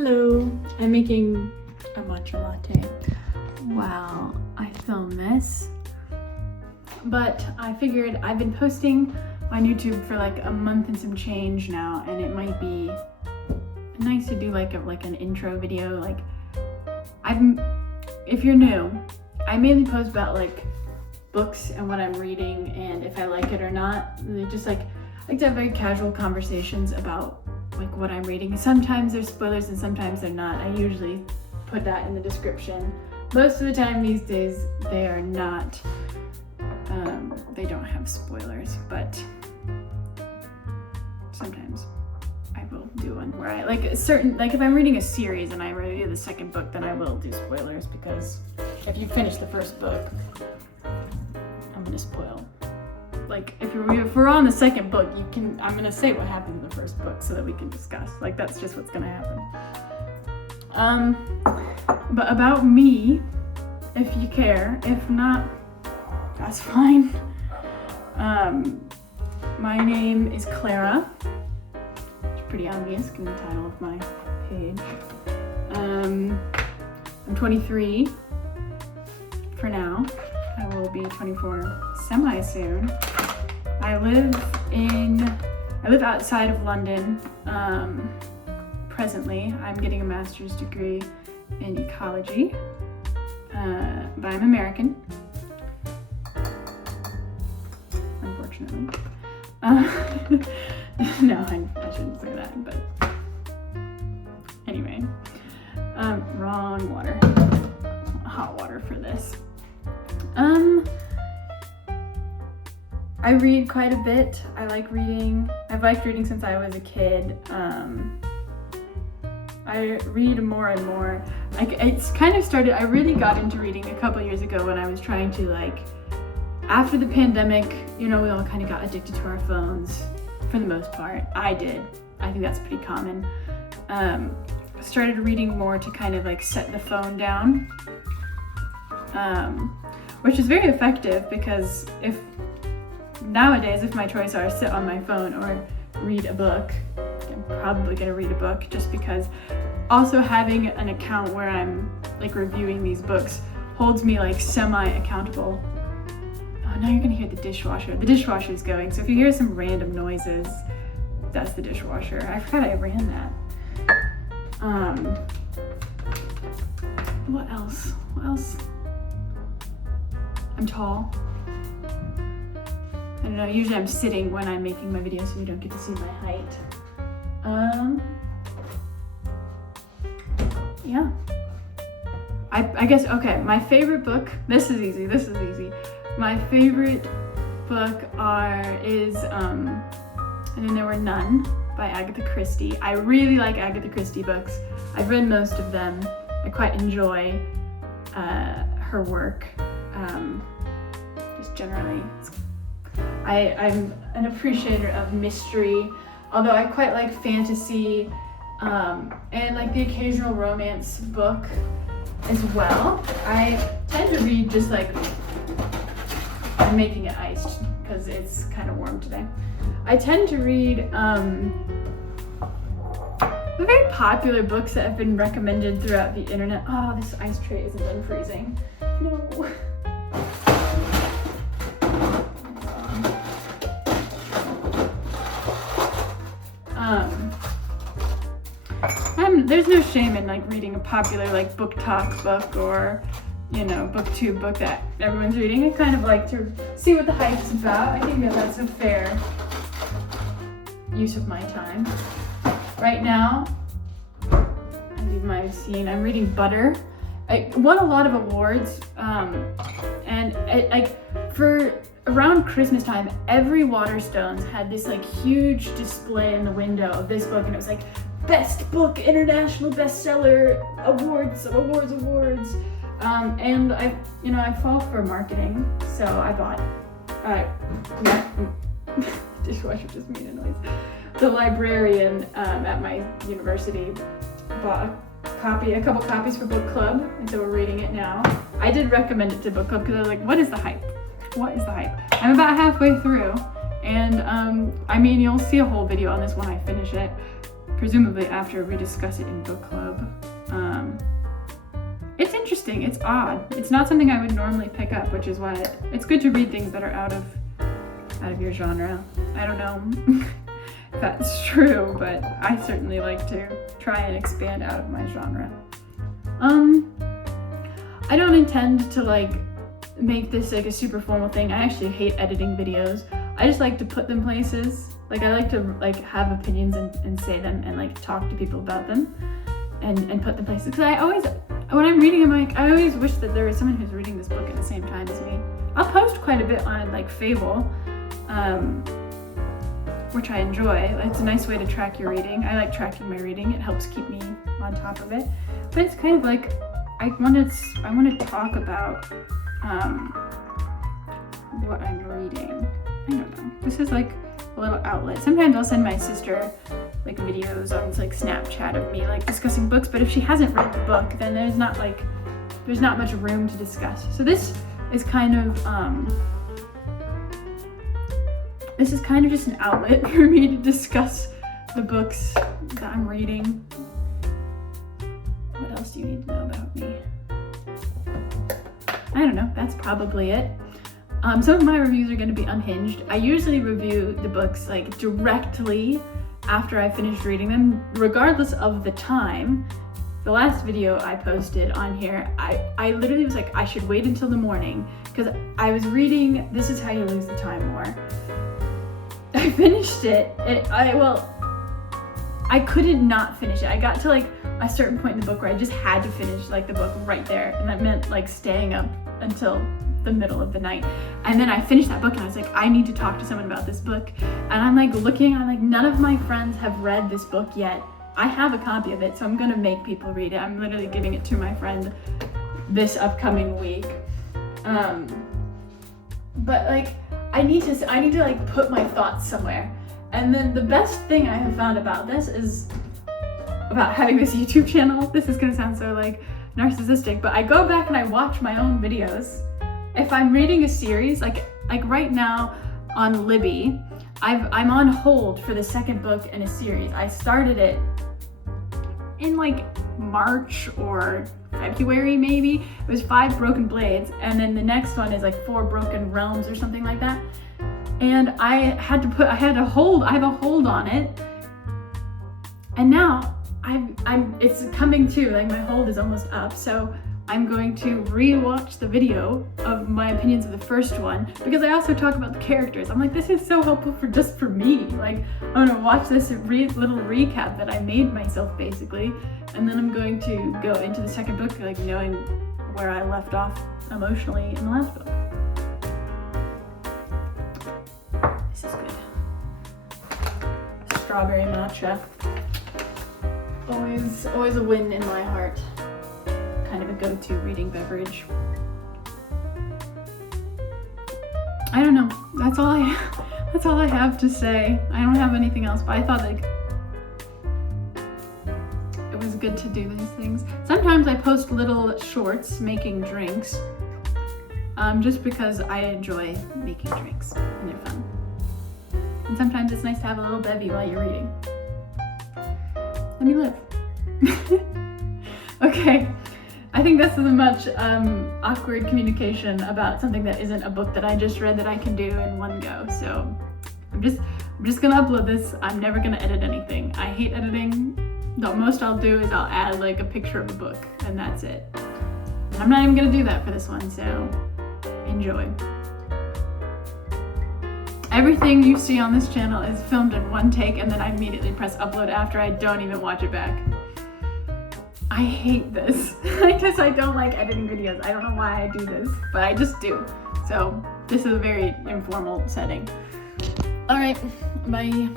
Hello, I'm making a matcha latte while I film this, but I figured I've been posting on YouTube for like a month and some change now, and it might be nice to do like an intro video. If you're new, I mainly post about like books and what I'm reading and if I like it or not. Just like I like to have very casual conversations about like what I'm reading. Sometimes there's spoilers and sometimes they're not. I usually put that in the description. Most of the time these days they are not. They don't have spoilers, but sometimes I will do one where I like if I'm reading a series and I review the second book, then I will do spoilers, because if you finish the first book, I'm gonna spoil. Like if we're on the second book, I'm gonna say what happened in the first book so that we can discuss. Like that's just what's gonna happen. But about me, if you care, if not, that's fine. My name is Clara. It's pretty obvious in the title of my page. I'm 23 for now. I will be 24 semi-soon. I live outside of London. Presently, I'm getting a master's degree in ecology, but I'm American, unfortunately. No, I shouldn't say that, but anyway. Wrong water. Hot water for this. I read quite a bit. I like reading. I've liked reading since I was a kid. I read more and more. It's kind of started, I really got into reading a couple years ago when I was trying to after the pandemic, we all kind of got addicted to our phones for the most part. I did. I think that's pretty common. Started reading more to kind of set the phone down, which is very effective, because nowadays, if my choice are sit on my phone or read a book, I'm probably gonna read a book, just because also having an account where I'm reviewing these books holds me semi-accountable. Oh, now you're gonna hear the dishwasher. The dishwasher's going, so if you hear some random noises, that's the dishwasher. I forgot I ran that. What else? I'm tall. I don't know, usually I'm sitting when I'm making my videos so you don't get to see my height. Yeah. I guess, okay, my favorite book, this is easy. My favorite book is And Then There Were None by Agatha Christie. I really like Agatha Christie books. I've read most of them. I quite enjoy her work, just generally. I'm an appreciator of mystery, although I quite like fantasy and the occasional romance book as well. I tend to read just I'm making it iced because it's kind of warm today. I tend to read the very popular books that have been recommended throughout the internet. Oh, this ice tray isn't done freezing. No. There's no shame in reading a popular book talk book or booktube book that everyone's reading. I kind of like to see what the hype's about. I think that's a fair use of my time. Right now, as you might have seen, I'm reading Butter. I won a lot of awards, and for around Christmas time, every Waterstones had this huge display in the window of this book, and it was best book, international bestseller, awards. And I fall for marketing, so I bought. Dishwasher just made a noise. The librarian at my university bought a couple copies for book club, and so we're reading it now. I did recommend it to book club because I was like, what is the hype? I'm about halfway through, and you'll see a whole video on this when I finish it. presumably after we discuss it in book club. It's interesting, it's odd. It's not something I would normally pick up, which is why it's good to read things that are out of your genre. I don't know if that's true, but I certainly like to try and expand out of my genre. I don't intend to like make this like a super formal thing. I actually hate editing videos. I just like to put them places. Like I like to like have opinions and say them and like talk to people about them and put them places. Because I always, when I'm reading them, like I always wish that there was someone who's reading this book at the same time as me. I'll post quite a bit on like Fable, which I enjoy. It's a nice way to track your reading. I like tracking my reading. It helps keep me on top of it. But it's kind of like I want to talk about what I'm reading. I don't know. This is like a little outlet. Sometimes I'll send my sister like videos on like Snapchat of me like discussing books, but if she hasn't read the book, then there's not much room to discuss. So this is kind of just an outlet for me to discuss the books that I'm reading. What else do you need to know about me? I don't know, that's probably it. Some of my reviews are going to be unhinged. I usually review the books like directly after I finish reading them, regardless of the time. The last video I posted on here, I literally was like, I should wait until the morning because I was reading This Is How You Lose the Time War. I finished it. I couldn't not finish it. I got to like a certain point in the book where I just had to finish like the book right there, and that meant like staying up until the middle of the night. And then I finished that book and I was like, I need to talk to someone about this book. And I'm like looking, I'm like, none of my friends have read this book yet. I have a copy of it, so I'm gonna make people read it. I'm literally giving it to my friend this upcoming week. But like, I need to like put my thoughts somewhere. And then the best thing I have found about this is about having this YouTube channel. This is gonna sound so like narcissistic, but I go back and I watch my own videos. If I'm reading a series, like right now on Libby, I'm on hold for the second book in a series. I started it in like March or February maybe. It was 5 Broken Blades, and then the next one is like 4 Broken Realms or something like that. And I have a hold on it. And now it's coming to, like my hold is almost up. So I'm going to re-watch the video of my opinions of the first one because I also talk about the characters. I'm like, this is so helpful for me. Like, I'm gonna watch this little recap that I made myself basically, and then I'm going to go into the second book like knowing where I left off emotionally in the last book. This is good. Strawberry matcha. Always a win in my heart. Kind of a go-to reading beverage. I don't know. That's all I have to say. I don't have anything else, but I thought like it was good to do these things. Sometimes I post little shorts making drinks, just because I enjoy making drinks and they're fun. And sometimes it's nice to have a little bevy while you're reading. Let me live. Okay. I think this is a much awkward communication about something that isn't a book that I just read that I can do in one go. So I'm just gonna upload this. I'm never gonna edit anything. I hate editing. The most I'll do is I'll add like a picture of a book and that's it. And I'm not even gonna do that for this one, so enjoy. Everything you see on this channel is filmed in one take and then I immediately press upload after. I don't even watch it back. I hate this. I guess I don't like editing videos. I don't know why I do this, but I just do. So this is a very informal setting. All right, bye.